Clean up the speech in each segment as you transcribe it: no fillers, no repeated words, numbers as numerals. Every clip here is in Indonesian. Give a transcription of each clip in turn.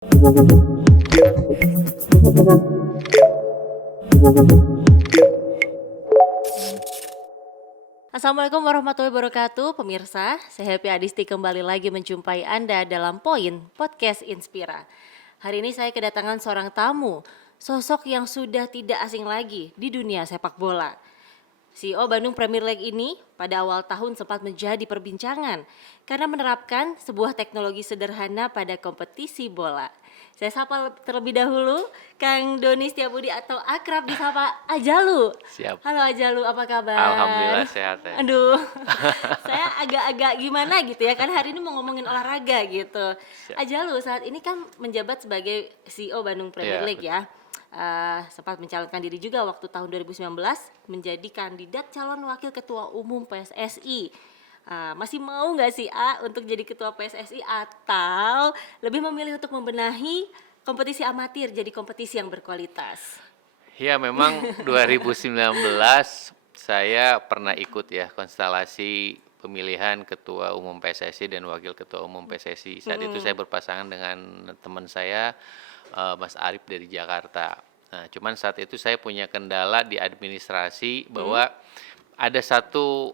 Assalamualaikum warahmatullahi wabarakatuh, pemirsa. Saya Happy Adisti kembali lagi menjumpai Anda dalam Poin Podcast Inspira. Hari ini saya kedatangan seorang tamu, sosok yang sudah tidak asing lagi di dunia sepak bola. CEO Bandung Premier League ini pada awal tahun sempat menjadi perbincangan karena menerapkan sebuah teknologi sederhana pada kompetisi bola. Saya sapa terlebih dahulu Kang Doni Setiabudi atau akrab disapa Ajalu. Siap. Halo Ajalu, apa kabar? Alhamdulillah sehat ya. Aduh, saya agak-agak gimana gitu ya, karena hari ini mau ngomongin olahraga gitu. Siap. Ajalu saat ini kan menjabat sebagai CEO Bandung Premier Iya, League ya. Sempat mencalonkan diri juga waktu tahun 2019 menjadi kandidat calon wakil ketua umum PSSI. Masih mau nggak sih untuk jadi ketua PSSI atau lebih memilih untuk membenahi kompetisi amatir jadi kompetisi yang berkualitas? Ya memang 2019 saya pernah ikut ya konstelasi pemilihan ketua umum PSSI dan wakil ketua umum PSSI. Saat itu saya berpasangan dengan teman saya Mas Arif dari Jakarta. Nah, cuman saat itu saya punya kendala di administrasi bahwa ada satu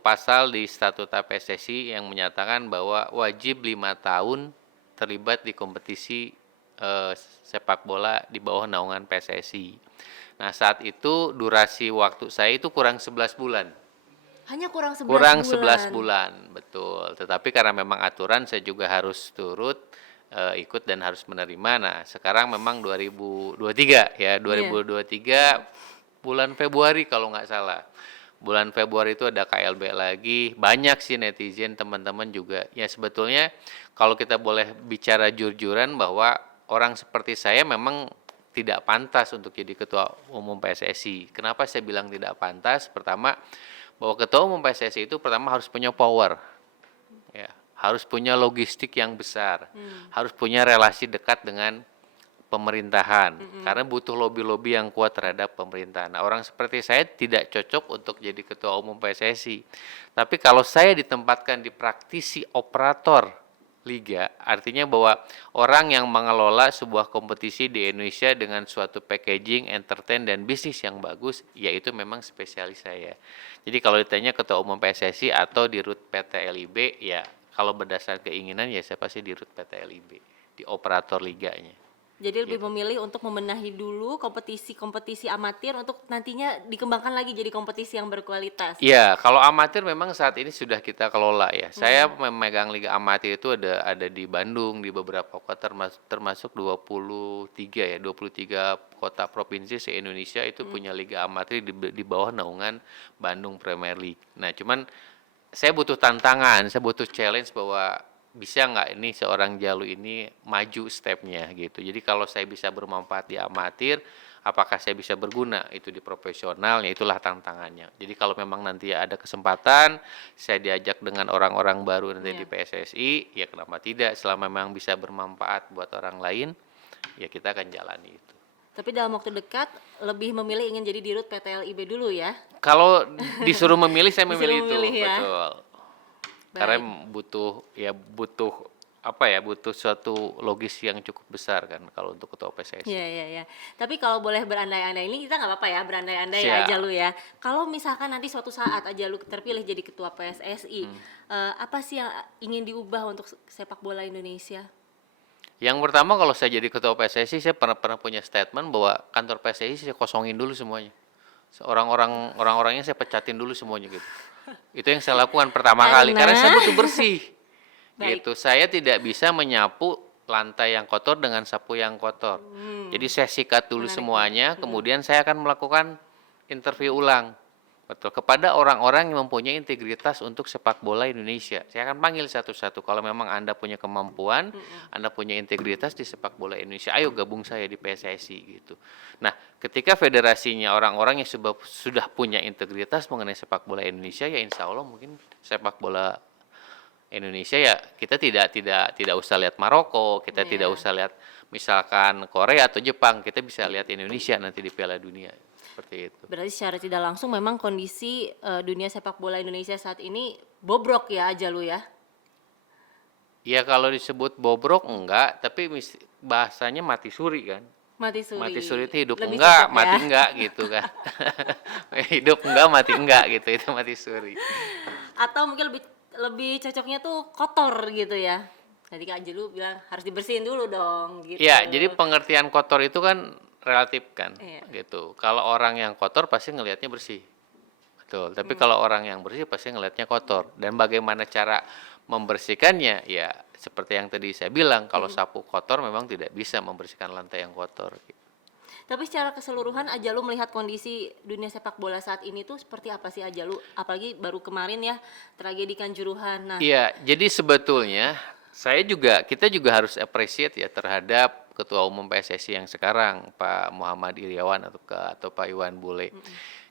pasal di statuta PSSI yang menyatakan bahwa wajib 5 tahun terlibat di kompetisi sepak bola di bawah naungan PSSI. Nah, saat itu durasi waktu saya itu kurang 11 bulan. Hanya kurang 11 Kurang bulan. 11 bulan, betul. Tetapi karena memang aturan saya juga harus turut ikut dan harus menerima. Nah, sekarang memang 2023 ya, 2023 bulan Februari kalau nggak salah. Bulan Februari itu ada KLB lagi. Banyak sih netizen, teman-teman juga. Ya sebetulnya kalau kita boleh bicara jujur-jujuran bahwa orang seperti saya memang tidak pantas untuk jadi ketua umum PSSI. Kenapa saya bilang tidak pantas? Pertama, bahwa ketua umum PSSI itu pertama harus punya power. Ya, harus punya logistik yang besar, harus punya relasi dekat dengan pemerintahan, karena butuh lobby-lobby yang kuat terhadap pemerintahan. Nah, orang seperti saya tidak cocok untuk jadi ketua umum PSSI. Tapi kalau saya ditempatkan di praktisi operator liga, artinya bahwa orang yang mengelola sebuah kompetisi di Indonesia dengan suatu packaging, entertain, dan bisnis yang bagus, yaitu memang spesialis saya. Jadi kalau ditanya ketua umum PSSI atau di RUT PT LIB, ya kalau berdasarkan keinginan ya saya pasti di RUT PT LIB, di operator liganya. Jadi lebih memilih untuk membenahi dulu kompetisi-kompetisi amatir untuk nantinya dikembangkan lagi jadi kompetisi yang berkualitas. Iya, kalau amatir memang saat ini sudah kita kelola ya. Saya memegang liga amatir itu ada di Bandung, di beberapa kota termasuk 23 kota provinsi se-Indonesia itu punya liga amatir di bawah naungan Bandung Premier League. Nah, cuman saya butuh tantangan, saya butuh challenge bahwa bisa nggak ini seorang Jalu ini maju stepnya gitu. Jadi kalau saya bisa bermanfaat di amatir, apakah saya bisa berguna itu di profesional, ya itulah tantangannya. Jadi kalau memang nanti ada kesempatan, saya diajak dengan orang-orang baru nanti di PSSI, ya kenapa tidak, selama memang bisa bermanfaat buat orang lain, ya kita akan jalani itu. Tapi dalam waktu dekat lebih memilih ingin jadi dirut PT LIB dulu ya. Kalau disuruh memilih, saya memilih itu, memilih ya. betul. Karena butuh suatu logis yang cukup besar kan kalau untuk ketua PSSI. Iya. Tapi kalau boleh berandai-andai, ini kita nggak apa-apa ya berandai-andai Siap. aja lu ya. Kalau misalkan nanti suatu saat aja lu terpilih jadi ketua PSSI, apa sih yang ingin diubah untuk sepak bola Indonesia? Yang pertama kalau saya jadi ketua PSSI, saya pernah punya statement bahwa kantor PSSI saya kosongin dulu semuanya. Orang-orangnya saya pecatin dulu semuanya gitu. Itu yang saya lakukan pertama kali karena saya butuh bersih. Gitu. Saya tidak bisa menyapu lantai yang kotor dengan sapu yang kotor. Jadi saya sikat dulu semuanya, kemudian saya akan melakukan interview ulang. Betul, kepada orang-orang yang mempunyai integritas untuk sepak bola Indonesia. Saya akan panggil satu-satu. Kalau memang Anda punya kemampuan, Anda punya integritas di sepak bola Indonesia, ayo gabung saya di PSSI gitu. Nah, ketika federasinya orang-orang yang sudah punya integritas mengenai sepak bola Indonesia, ya insya Allah mungkin sepak bola Indonesia ya kita tidak usah lihat Maroko, kita tidak usah lihat misalkan Korea atau Jepang, kita bisa lihat Indonesia nanti di Piala Dunia. Seperti itu. Berarti secara tidak langsung memang kondisi dunia sepak bola Indonesia saat ini bobrok ya aja lu ya. Ya kalau disebut bobrok enggak, tapi bahasanya mati suri kan. Mati Mati suri. suri itu hidup Lebih enggak, cocok ya. mati enggak gitu kan. Hidup enggak, mati enggak gitu, itu mati suri. Atau mungkin lebih lebih cocoknya tuh kotor gitu ya. Tadi Kak Jelu bilang harus dibersihin dulu dong gitu. Ya, jadi pengertian kotor itu kan relatif kan, Iya. gitu. Kalau orang yang kotor pasti ngelihatnya bersih. Betul, tapi kalau orang yang bersih pasti ngelihatnya kotor. Dan bagaimana cara membersihkannya? Ya, seperti yang tadi saya bilang, kalau sapu kotor memang tidak bisa membersihkan lantai yang kotor. Tapi secara keseluruhan Ajalu melihat kondisi dunia sepak bola saat ini tuh seperti apa sih Ajalu? Apalagi baru kemarin ya tragedi Kanjuruhan. Nah, Iya, jadi sebetulnya kita juga harus appreciate ya terhadap Ketua Umum PSSI yang sekarang, Pak Muhammad Iriawan atau Pak Iwan Bule.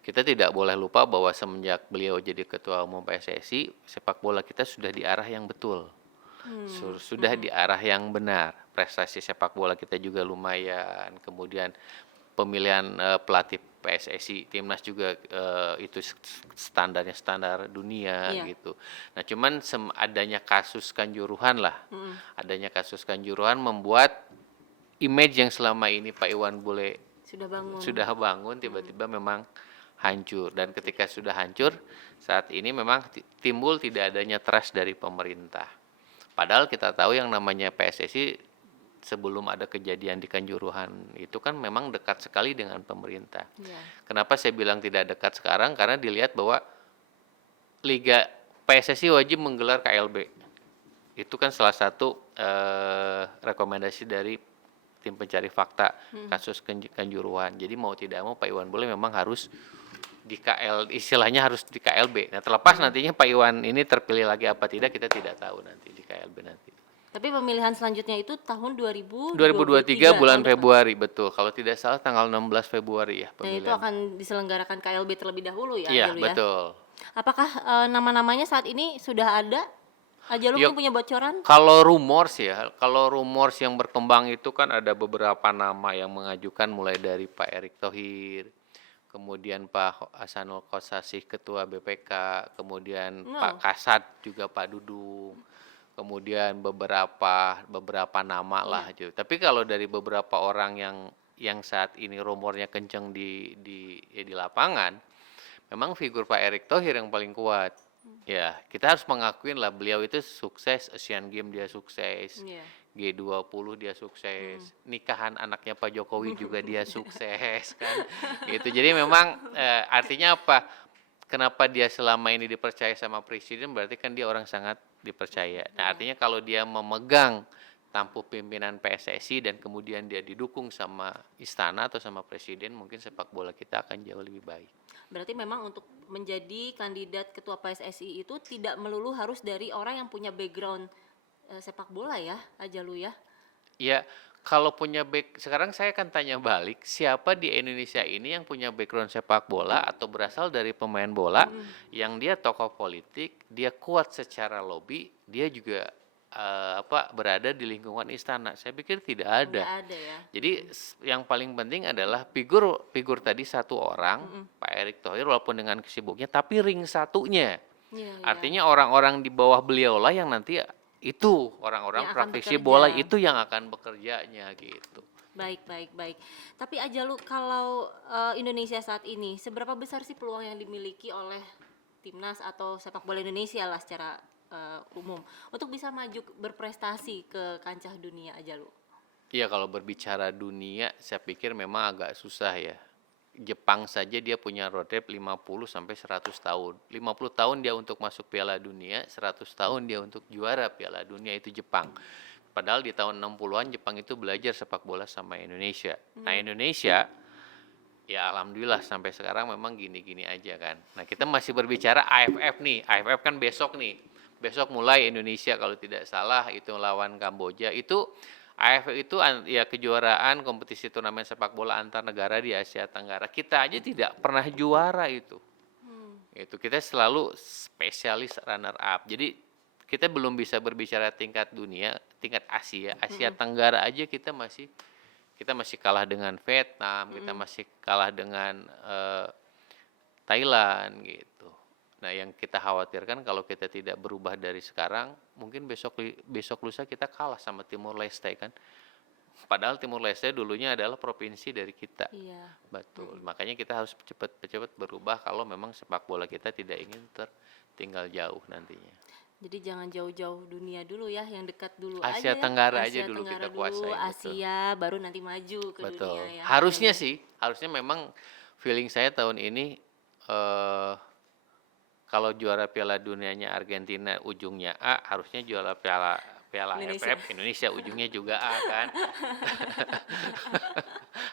Kita tidak boleh lupa bahwa semenjak beliau jadi Ketua Umum PSSI, sepak bola kita sudah di arah yang betul. Sudah di arah yang benar. Prestasi sepak bola kita juga lumayan. Kemudian pemilihan pelatih PSSI timnas juga itu standarnya standar dunia iya. gitu. Nah, cuman adanya kasus Kanjuruhan lah. Adanya kasus Kanjuruhan membuat image yang selama ini Pak Iwan Bule Sudah bangun. sudah bangun tiba-tiba memang hancur, dan ketika sudah hancur saat ini memang timbul tidak adanya trust dari pemerintah. Padahal kita tahu yang namanya PSSI sebelum ada kejadian di Kanjuruhan itu kan memang dekat sekali dengan pemerintah. Iya. Kenapa saya bilang tidak dekat sekarang? Karena dilihat bahwa Liga PSSI wajib menggelar KLB. Itu kan salah satu rekomendasi dari tim pencari fakta kasus Kanjuruhan. Jadi mau tidak mau Pak Iwan Bule memang harus istilahnya harus di KLB. Nah, terlepas nantinya Pak Iwan ini terpilih lagi apa tidak, kita tidak tahu nanti di KLB nanti. Tapi pemilihan selanjutnya itu tahun 2023 bulan tahun depan. Februari, betul. Kalau tidak salah tanggal 16 Februari ya Dan itu pemilihan. akan diselenggarakan KLB terlebih dahulu ya, Iya, Ajalu ya. betul. Apakah nama-namanya saat ini sudah ada? Ajalu Ya, mungkin punya bocoran? kalau rumors yang berkembang itu kan ada beberapa nama yang mengajukan, mulai dari Pak Erick Thohir, kemudian Pak Hasanul Kossasih Ketua BPK, kemudian Pak Kasat juga Pak Dudung, kemudian beberapa nama lah gitu. Tapi kalau dari beberapa orang yang saat ini rumornya kenceng di lapangan, memang figur Pak Erick Thohir yang paling kuat. Ya, kita harus mengakuin lah, beliau itu sukses, Asian Games dia sukses, Iya. G20 dia sukses, nikahan anaknya Pak Jokowi juga dia sukses kan. Gitu. Jadi memang artinya apa? Kenapa dia selama ini dipercaya sama presiden, berarti kan dia orang sangat dipercaya. Nah, artinya kalau dia memegang tampuk pimpinan PSSI dan kemudian dia didukung sama istana atau sama presiden, mungkin sepak bola kita akan jauh lebih baik. Berarti memang untuk menjadi kandidat ketua PSSI itu tidak melulu harus dari orang yang punya background sepak bola ya, Ajalu ya. Ya, kalau punya sekarang saya akan tanya balik, siapa di Indonesia ini yang punya background sepak bola atau berasal dari pemain bola, yang dia tokoh politik, dia kuat secara lobby, dia juga berada di lingkungan istana. Saya pikir tidak ada. Nggak ada ya. Jadi yang paling penting adalah figur tadi satu orang, Pak Erick Thohir, walaupun dengan kesibuknya, tapi ring satunya. Iya, iya. Artinya orang-orang di bawah beliau lah yang nanti itu orang-orang Yang akan praktisi bekerja. bola itu yang akan bekerjanya gitu. Baik, baik, baik. Tapi Ajalu, kalau Indonesia saat ini, seberapa besar sih peluang yang dimiliki oleh timnas atau sepak bola Indonesia lah secara umum untuk bisa maju berprestasi ke kancah dunia, Ajalu? Iya, kalau berbicara dunia saya pikir memang agak susah ya. Jepang saja dia punya roadmap 50 sampai 100 tahun. 50 tahun dia untuk masuk Piala Dunia, 100 tahun dia untuk juara Piala Dunia, itu Jepang. Padahal di tahun 60-an Jepang itu belajar sepak bola sama Indonesia. Nah, Indonesia ya alhamdulillah sampai sekarang memang gini-gini aja kan. Nah, kita masih berbicara AFF nih. AFF kan besok nih. Besok mulai Indonesia kalau tidak salah itu lawan Kamboja. Itu AFF itu ya kejuaraan kompetisi turnamen sepak bola antar negara di Asia Tenggara. Kita aja tidak pernah juara itu. Itu kita selalu spesialis runner up. Jadi kita belum bisa berbicara tingkat dunia, tingkat Asia. Asia Tenggara aja kita masih kalah dengan Vietnam, kita masih kalah dengan Thailand gitu. Nah, yang kita khawatirkan kalau kita tidak berubah dari sekarang, mungkin besok lusa kita kalah sama Timur Leste kan. Padahal Timur Leste dulunya adalah provinsi dari kita. Iya. Betul. Makanya kita harus cepat berubah kalau memang sepak bola kita tidak ingin tertinggal jauh nantinya. Jadi jangan jauh-jauh dunia dulu ya, yang dekat dulu Asia aja ya. Tenggara aja Asia dulu Tenggara kita dulu, kuasai, betul. Asia, baru nanti maju ke Betul. dunia ya. Harusnya sih, harusnya memang feeling saya tahun ini kalau juara Piala Dunianya Argentina ujungnya A, harusnya juara Piala Indonesia. AFF Indonesia ujungnya juga A kan.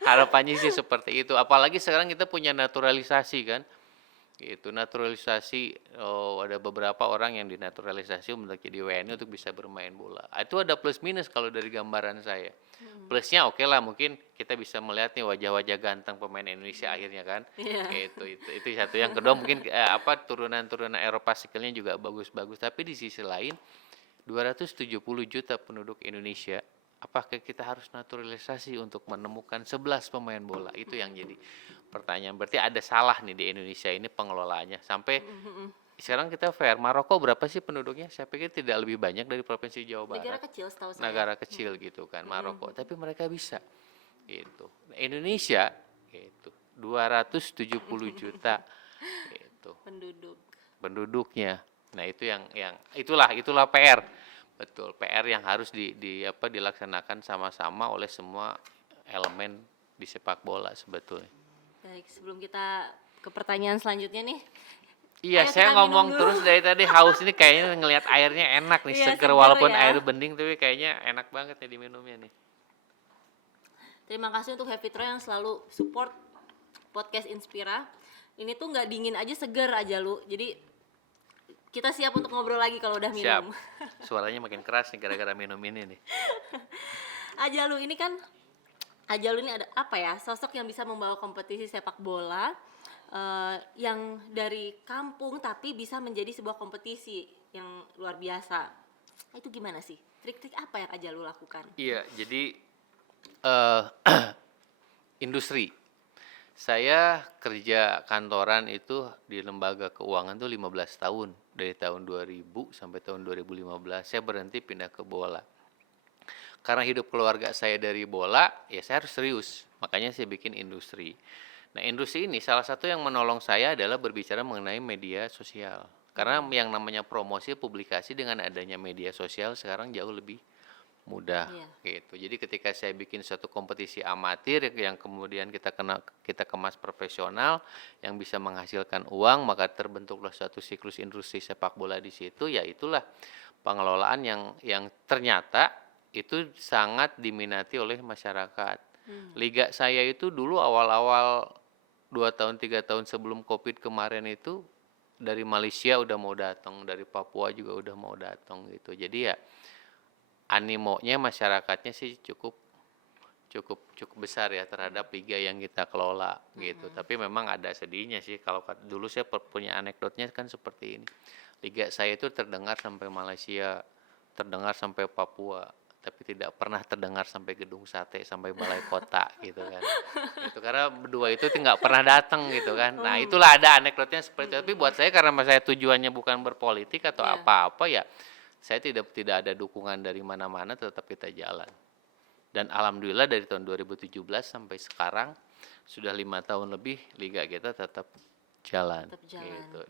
Harapannya sih seperti itu. Apalagi sekarang kita punya naturalisasi kan. Itu naturalisasi, ada beberapa orang yang dinaturalisasi untuk jadi WNI untuk bisa bermain bola. Itu ada plus minus kalau dari gambaran saya. Plusnya oke lah, mungkin kita bisa melihat nih wajah-wajah ganteng pemain Indonesia akhirnya kan. Iya. Itu satu. Yang kedua mungkin turunan-turunan Eropa skillnya juga bagus-bagus. Tapi di sisi lain 270 juta penduduk Indonesia, apakah kita harus naturalisasi untuk menemukan 11 pemain bola? Itu yang jadi pertanyaan. Berarti ada salah nih di Indonesia ini pengelolaannya. Sampai sekarang kita fair, Maroko berapa sih penduduknya? Saya pikir tidak lebih banyak dari Provinsi Jawa Barat. Negara kecil setahu saya. Negara kecil gitu kan, Maroko. Tapi mereka bisa gitu. Indonesia gitu 270 juta gitu penduduknya. Nah, itu yang itulah PR. Betul, PR yang harus dilaksanakan sama-sama oleh semua elemen di sepak bola sebetulnya. Baik, sebelum kita ke pertanyaan selanjutnya nih. Iya, Ayo saya kita minum ngomong dulu. terus dari tadi haus ini kayaknya ngelihat airnya enak nih, Iya, seger seger walaupun ya. air bening tapi kayaknya enak banget nih diminumnya nih. Terima kasih untuk Hevitro yang selalu support podcast Inspira. Ini tuh nggak dingin aja, seger aja lu. Jadi kita siap untuk ngobrol lagi kalau udah Siap. minum. Suaranya makin keras nih gara-gara minum ini nih. Ajalu ini kan, Ajalu ini ada apa ya? Sosok yang bisa membawa kompetisi sepak bola yang dari kampung tapi bisa menjadi sebuah kompetisi yang luar biasa. Itu gimana sih? Trik-trik apa yang Ajalu lakukan? Iya, jadi industri. Saya kerja kantoran itu di lembaga keuangan tuh 15 tahun. Dari tahun 2000 sampai tahun 2015 saya berhenti pindah ke bola. Karena hidup keluarga saya dari bola, ya saya harus serius. Makanya saya bikin industri. Nah, industri ini salah satu yang menolong saya adalah berbicara mengenai media sosial. Karena yang namanya promosi publikasi dengan adanya media sosial sekarang jauh lebih mudah gitu. Jadi ketika saya bikin suatu kompetisi amatir yang kemudian kita kemas profesional yang bisa menghasilkan uang, maka terbentuklah suatu siklus industri sepak bola di situ. Ya itulah pengelolaan yang ternyata itu sangat diminati oleh masyarakat. Liga saya itu dulu awal-awal 2 tahun 3 tahun sebelum Covid kemarin itu dari Malaysia udah mau datang, dari Papua juga udah mau datang gitu. Jadi ya animonya masyarakatnya sih cukup besar ya terhadap liga yang kita kelola gitu. Tapi memang ada sedihnya sih kalau dulu saya punya anekdotnya kan seperti ini. Liga saya itu terdengar sampai Malaysia, terdengar sampai Papua, tapi tidak pernah terdengar sampai Gedung Sate, sampai Balai Kota gitu kan. Itu karena berdua itu nggak pernah datang gitu kan. Nah, itulah ada anekdotnya seperti itu. Tapi buat saya karena saya tujuannya bukan berpolitik atau apa-apa ya, saya tidak ada dukungan dari mana-mana, tetap kita jalan. Dan alhamdulillah dari tahun 2017 sampai sekarang sudah 5 tahun lebih liga kita tetap jalan. Gitu.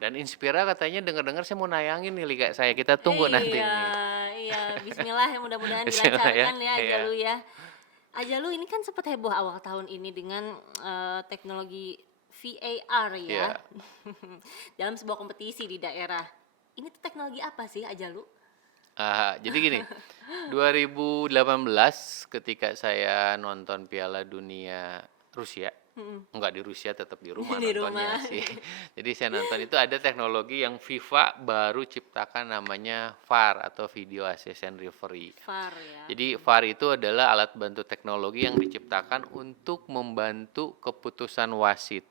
Dan Inspira katanya dengar-dengar saya mau nayangin nih liga saya. Kita tunggu nanti nih. Iya, bismillah ya, mudah-mudahan Bismillah dilancarkan ya iya. Ajalu ya. Ajalu ini kan sempat heboh awal tahun ini dengan teknologi VAR ya. Iya. Dalam sebuah kompetisi di daerah. Ini tuh teknologi apa sih Ajalu? Jadi gini, 2018 ketika saya nonton Piala Dunia Rusia, enggak di Rusia, tetap di rumah Di nontonnya rumah. sih. Jadi saya nonton itu ada teknologi yang FIFA baru ciptakan namanya VAR atau Video Assistant Referee. VAR ya. Jadi VAR itu adalah alat bantu teknologi yang diciptakan untuk membantu keputusan wasit.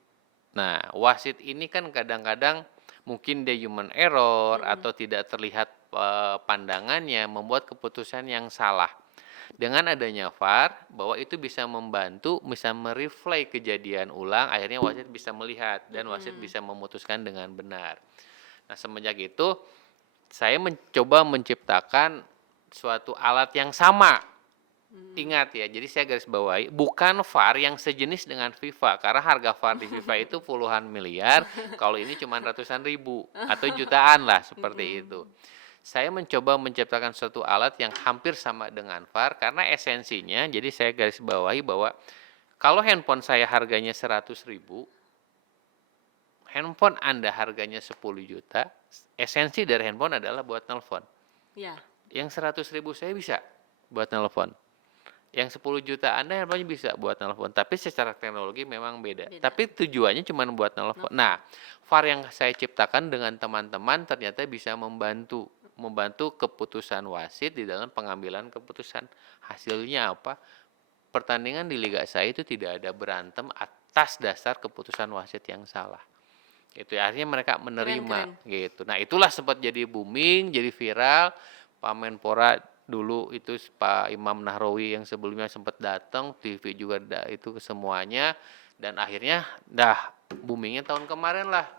Nah, wasit ini kan kadang-kadang mungkin dia human error atau tidak terlihat pandangannya membuat keputusan yang salah. Dengan adanya VAR, bahwa itu bisa membantu, bisa mereplay kejadian ulang, akhirnya wasit bisa melihat dan wasit bisa memutuskan dengan benar. Nah, semenjak itu saya mencoba menciptakan suatu alat yang sama. Ingat ya, jadi saya garis bawahi, bukan VAR yang sejenis dengan FIFA, karena harga VAR di FIFA itu puluhan miliar, kalau ini cuma ratusan ribu atau jutaan lah seperti itu. Saya mencoba menciptakan suatu alat yang hampir sama dengan VAR karena esensinya, jadi saya garis bawahi bahwa kalau handphone saya harganya 100 ribu, handphone Anda harganya 10 juta, esensi dari handphone adalah buat nelpon. Ya. Yang 100 ribu saya bisa buat nelpon. Yang 10 juta Anda handphonenya bisa buat nelpon, tapi secara teknologi memang beda. Tapi tujuannya cuma buat nelpon. Nah, VAR yang saya ciptakan dengan teman-teman ternyata bisa membantu keputusan wasit di dalam pengambilan keputusan. Hasilnya apa? Pertandingan di liga saya itu tidak ada berantem atas dasar keputusan wasit yang salah. Itu artinya mereka menerima gitu. Nah, itulah sempat jadi booming, jadi viral. Pak Menpora dulu itu Pak Imam Nahrawi yang sebelumnya sempat datang, TV juga itu semuanya, dan akhirnya boomingnya tahun kemarin lah.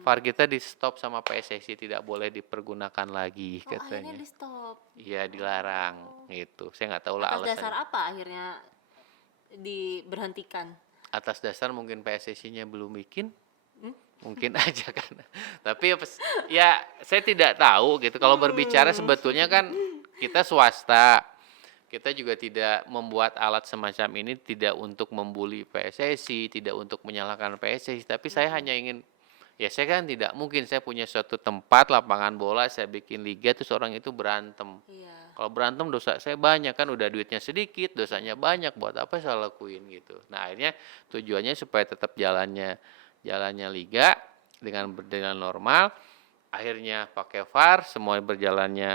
VAR kita di stop sama PSSI, tidak boleh dipergunakan lagi katanya. Akhirnya di stop. Iya, dilarang gitu. Saya nggak tahu lah Atas dasar alasannya. apa akhirnya diberhentikan? Atas dasar mungkin PSSI-nya belum bikin. Mungkin aja kan. Tapi ya saya tidak tahu gitu. Kalau berbicara sebetulnya kan kita swasta. Kita juga tidak membuat alat semacam ini tidak untuk membuli PSSI, tidak untuk menyalahkan PSSI, tapi saya hanya ingin, ya saya kan tidak mungkin saya punya suatu tempat lapangan bola, saya bikin liga terus orang itu berantem. Iya. Kalau berantem dosa saya banyak kan, udah duitnya sedikit, dosanya banyak, buat apa saya lakuin gitu. Nah, akhirnya tujuannya supaya tetap jalannya liga dengan berjalan normal. Akhirnya pakai VAR, semuanya berjalannya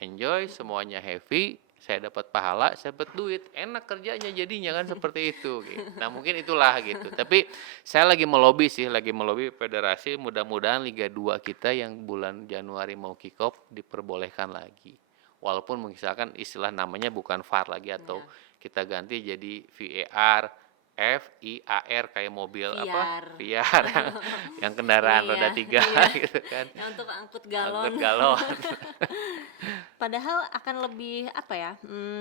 enjoy, semuanya happy, saya dapat pahala, saya dapat duit, enak kerjanya jadinya kan seperti itu gitu. Nah, mungkin itulah gitu. Tapi saya lagi melobi federasi, mudah-mudahan Liga 2 kita yang bulan Januari mau kick off diperbolehkan lagi. Walaupun misalkan istilah namanya bukan VAR lagi, atau kita ganti jadi VAR, FIAR kayak mobil VR yang kendaraan roda 3 gitu kan. Yang untuk angkut galon. Angkut galon. Padahal akan lebih apa ya?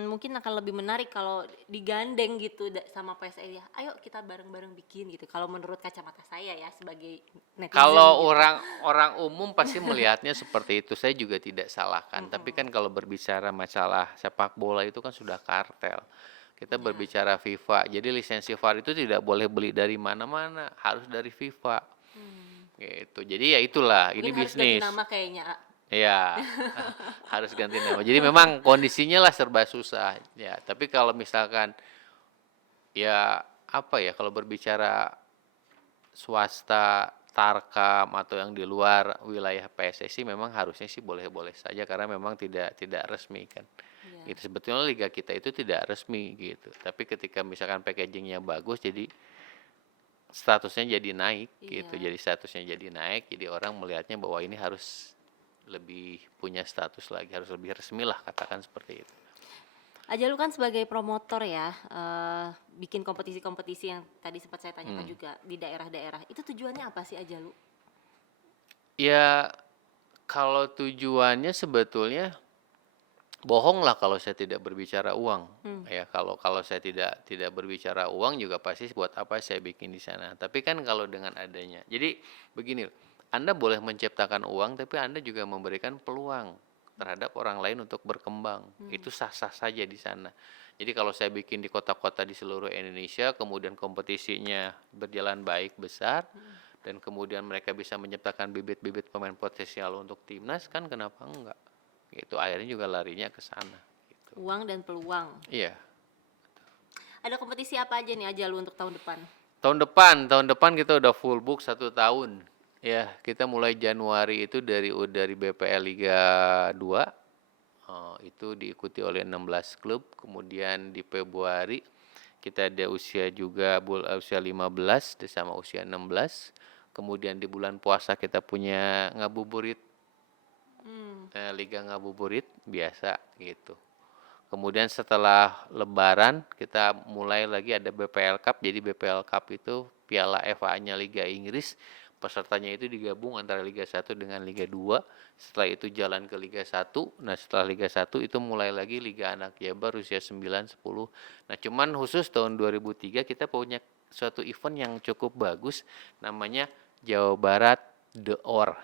Mungkin akan lebih menarik kalau digandeng gitu sama PSI ya. Ayo kita bareng-bareng bikin gitu. Kalau menurut kacamata saya ya sebagai netizen. Kalau gitu. orang umum pasti melihatnya seperti itu. Saya juga tidak salahkan. Tapi kan kalau berbicara masalah sepak bola itu kan sudah kartel. Kita berbicara FIFA. Jadi lisensi VAR itu tidak boleh beli dari mana-mana, harus dari FIFA. Gitu. Jadi ya itulah, Mungkin ini harus bisnis. ganti nama kayaknya. Iya, harus ganti nama. Jadi memang kondisinya lah serba susah. Ya, tapi kalau misalkan ya apa ya, kalau berbicara swasta, Tarkam atau yang di luar wilayah PSSI memang harusnya sih boleh-boleh saja karena memang tidak resmi kan. Itu sebetulnya liga kita itu tidak resmi gitu. Tapi ketika misalkan packagingnya bagus, jadi statusnya jadi naik gitu. Jadi statusnya jadi naik, jadi orang melihatnya bahwa ini harus lebih punya status lagi, harus lebih resmi lah, katakan seperti itu. Ajalu kan sebagai promotor ya, bikin kompetisi-kompetisi yang tadi sempat saya tanyakan juga di daerah-daerah. Itu tujuannya apa sih Ajalu? Ya kalau tujuannya sebetulnya bohong lah kalau saya tidak berbicara uang. Ya kalau saya tidak berbicara uang juga pasti buat apa saya bikin di sana. Tapi kan kalau dengan adanya, jadi begini, Anda boleh menciptakan uang, tapi Anda juga memberikan peluang terhadap orang lain untuk berkembang. Itu sah-sah saja di sana. Jadi kalau saya bikin di kota-kota di seluruh Indonesia, kemudian kompetisinya berjalan baik, besar, dan kemudian mereka bisa menciptakan bibit-bibit pemain potensial untuk timnas, kan kenapa enggak? Gitu, akhirnya juga larinya ke sana. Gitu. Uang dan peluang. Iya. Ada kompetisi apa aja nih Ajalu untuk tahun depan? Tahun depan kita udah full book 1 tahun. Ya, kita mulai Januari itu dari BPL Liga 2, itu diikuti oleh 16 klub. Kemudian di Februari kita ada usia juga usia 15 sama usia 16. Kemudian di bulan puasa kita punya ngabuburit, Liga ngabuburit biasa gitu. Kemudian setelah Lebaran kita mulai lagi ada BPL Cup. Jadi BPL Cup itu Piala FA-nya Liga Inggris. Pesertanya itu digabung antara Liga 1 dengan Liga 2. Setelah itu jalan ke Liga 1. Nah, setelah Liga 1 itu mulai lagi Liga Anak Jabar usia 9, 10. Nah, cuman khusus tahun 2003 kita punya suatu event yang cukup bagus namanya Jawa Barat The Or.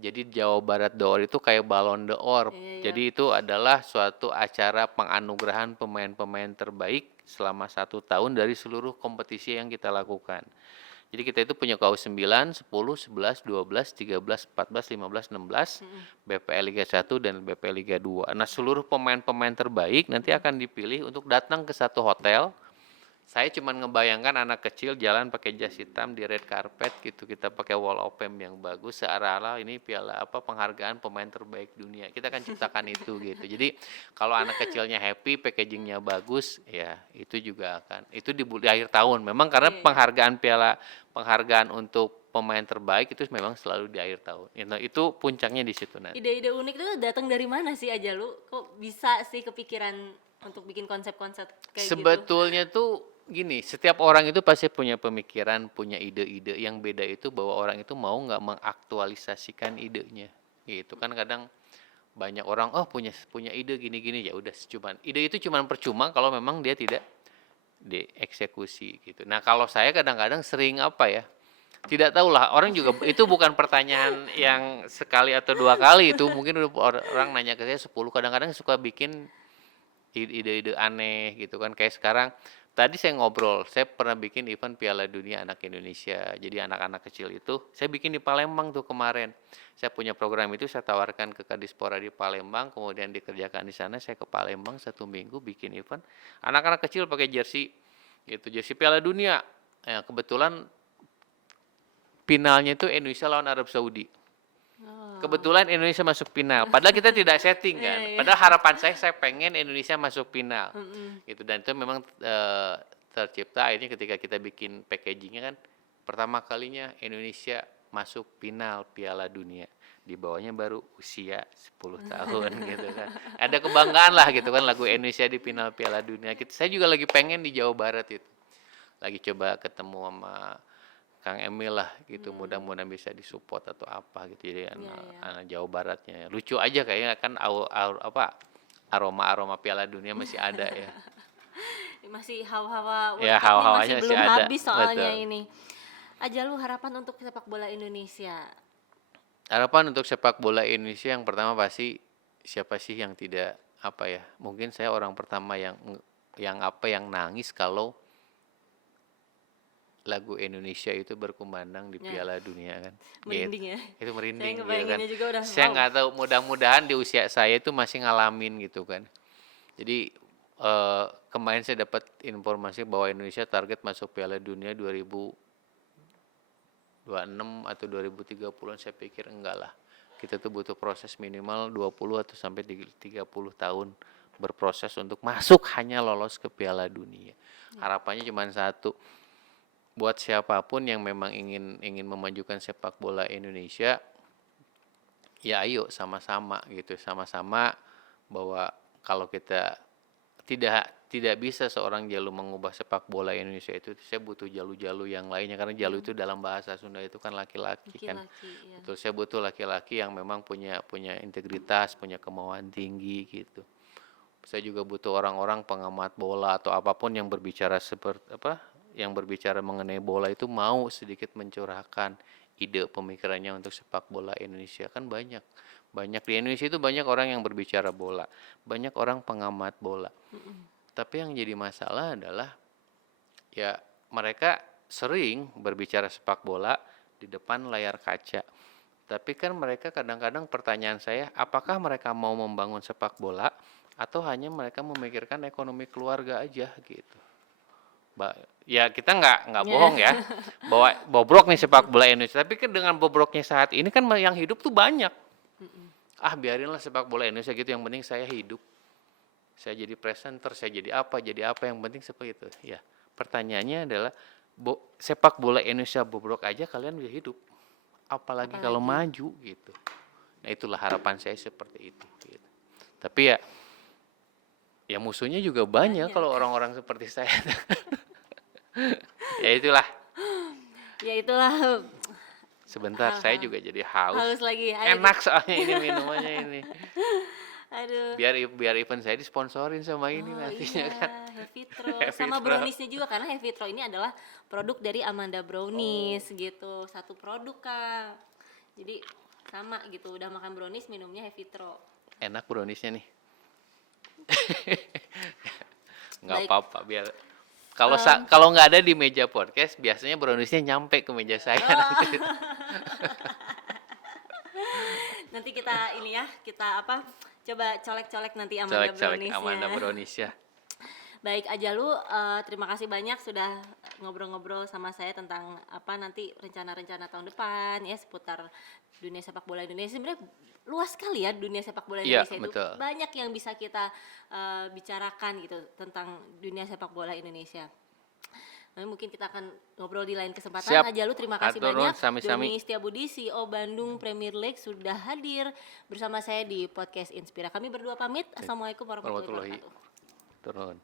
Jadi Jawa Barat d'Or itu kayak Ballon d'Or. Iya, iya. Jadi itu adalah suatu acara penganugerahan pemain-pemain terbaik selama 1 tahun dari seluruh kompetisi yang kita lakukan. Jadi kita itu punya KU9, 10, 11, 12, 13, 14, 15, 16, BPL Liga 1 dan BPL Liga 2. Nah, seluruh pemain-pemain terbaik nanti akan dipilih untuk datang ke satu hotel. Saya cuma ngebayangkan anak kecil jalan pakai jas hitam di red carpet gitu, kita pakai wall of fame yang bagus seolah-olah ini piala apa penghargaan pemain terbaik dunia. Kita akan ciptakan itu gitu. Jadi kalau anak kecilnya happy, packagingnya bagus, ya itu juga akan itu di akhir tahun. Memang karena penghargaan untuk pemain terbaik itu memang selalu di akhir tahun. Itu puncaknya di situ nanti. Ide-ide unik itu datang dari mana sih aja lu? Kok bisa sih kepikiran untuk bikin konsep-konsep kayak gitu? Sebetulnya tuh gini, setiap orang itu pasti punya pemikiran, punya ide-ide. Yang beda itu bahwa orang itu mau nggak mengaktualisasikan idenya. Gitu kan kadang banyak orang punya punya ide gini-gini ya udah cuman ide itu cuman percuma kalau memang dia tidak dieksekusi gitu. Nah, kalau saya kadang-kadang sering apa ya? Tidak tahulah, orang juga itu bukan pertanyaan yang sekali atau dua kali itu mungkin orang nanya ke saya 10 kadang-kadang suka bikin ide-ide aneh gitu kan kayak sekarang tadi saya ngobrol saya pernah bikin event Piala Dunia Anak Indonesia jadi anak-anak kecil itu saya bikin di Palembang tuh kemarin saya punya program itu saya tawarkan ke Kadispora di Palembang kemudian dikerjakan di sana saya ke Palembang 1 minggu bikin event anak-anak kecil pakai jersey gitu jersey Piala Dunia ya, kebetulan finalnya itu Indonesia lawan Arab Saudi. Kebetulan Indonesia masuk final. Padahal kita tidak setting kan. Padahal harapan saya pengen Indonesia masuk final. Gitu dan itu memang tercipta akhirnya ketika kita bikin packagingnya kan pertama kalinya Indonesia masuk final Piala Dunia. Di bawahnya baru usia 10 tahun gitu kan. Ada kebanggaan lah gitu kan lagu Indonesia di final Piala Dunia. Saya juga lagi pengen di Jawa Barat itu. Lagi coba ketemu sama Kang Emil lah gitu mudah-mudahan bisa disupport atau apa gitu jadi anak Jawa Baratnya lucu aja kayaknya kan aroma Piala Dunia masih ada ya Masih hawa-hawa World ya Cup nih masih hawa-hawanya belum ada habis soalnya betul. ini. Aja lu harapan untuk sepak bola Indonesia. Harapan untuk sepak bola Indonesia yang pertama pasti siapa sih yang tidak apa ya mungkin saya orang pertama yang nangis kalau lagu Indonesia itu berkumandang di Piala Dunia kan. Merinding gitu. ya. Itu merinding Saya gitu kan. juga udah Saya nggak tahu mudah-mudahan di usia saya itu masih ngalamin gitu kan. Jadi kemarin saya dapat informasi bahwa Indonesia target masuk Piala Dunia 2026 atau 2030 saya pikir enggak lah. Kita tuh butuh proses minimal 20 atau sampai 30 tahun berproses untuk masuk hanya lolos ke Piala Dunia. Harapannya cuma satu buat siapapun yang memang ingin memajukan sepak bola Indonesia ya ayo sama-sama gitu sama-sama bahwa kalau kita tidak bisa seorang Jalu mengubah sepak bola Indonesia itu saya butuh Jalu-Jalu yang lainnya karena Jalu itu dalam bahasa Sunda itu kan laki-laki kan ya. betul saya butuh laki-laki yang memang punya integritas punya kemauan tinggi gitu saya juga butuh orang-orang pengamat bola atau apapun yang berbicara yang berbicara mengenai bola itu mau sedikit mencurahkan ide pemikirannya untuk sepak bola Indonesia kan banyak di Indonesia itu banyak orang yang berbicara bola banyak orang pengamat bola tapi yang jadi masalah adalah ya mereka sering berbicara sepak bola di depan layar kaca tapi kan mereka kadang-kadang pertanyaan saya apakah mereka mau membangun sepak bola atau hanya mereka memikirkan ekonomi keluarga aja gitu ya kita nggak bohong ya bahwa bobrok nih sepak bola Indonesia tapi kan dengan bobroknya saat ini kan yang hidup tuh banyak biarinlah sepak bola Indonesia gitu yang penting saya hidup saya jadi presenter saya jadi apa yang penting seperti itu ya pertanyaannya adalah sepak bola Indonesia bobrok aja kalian bisa hidup apalagi kalau maju gitu nah itulah harapan saya seperti itu gitu. Tapi ya Ya musuhnya juga banyak kalau orang-orang seperti saya. Ya itulah. Ya itulah. Sebentar, saya juga jadi haus. Haus lagi. Ayo Enak soalnya ini minumannya ini. Aduh. Biar event saya disponsorin sama ini nantinya Iya, kan. Hevitro Hevitro. sama browniesnya juga karena Hevitro ini adalah produk dari Amanda Brownies gitu, satu produk Kak. Jadi sama gitu, udah makan brownies minumnya Hevitro. Enak browniesnya nih. Nggak Baik. apa-apa biar kalau nggak ada di meja podcast biasanya browniesnya nyampe ke meja saya nanti. Nanti kita ini ya, kita apa? Coba colek-colek nanti Amanda Colek-colek Browniesnya. Amanda Brownies ya. Baik aja lu, terima kasih banyak sudah ngobrol-ngobrol sama saya tentang apa nanti rencana-rencana tahun depan ya seputar dunia sepak bola Indonesia. Sebenarnya luas sekali ya dunia sepak bola Iya, Indonesia itu. betul. Banyak yang bisa kita bicarakan gitu tentang dunia sepak bola Indonesia. Nah, mungkin kita akan ngobrol di lain kesempatan. Siap. Aja lu terima kasih Hatur nuhun, banyak. sami-sami. Doni Setiabudi, CEO Bandung Premier League sudah hadir bersama saya di podcast Inspira. Kami berdua pamit. Assalamualaikum warahmatullahi wabarakatuh. Turun.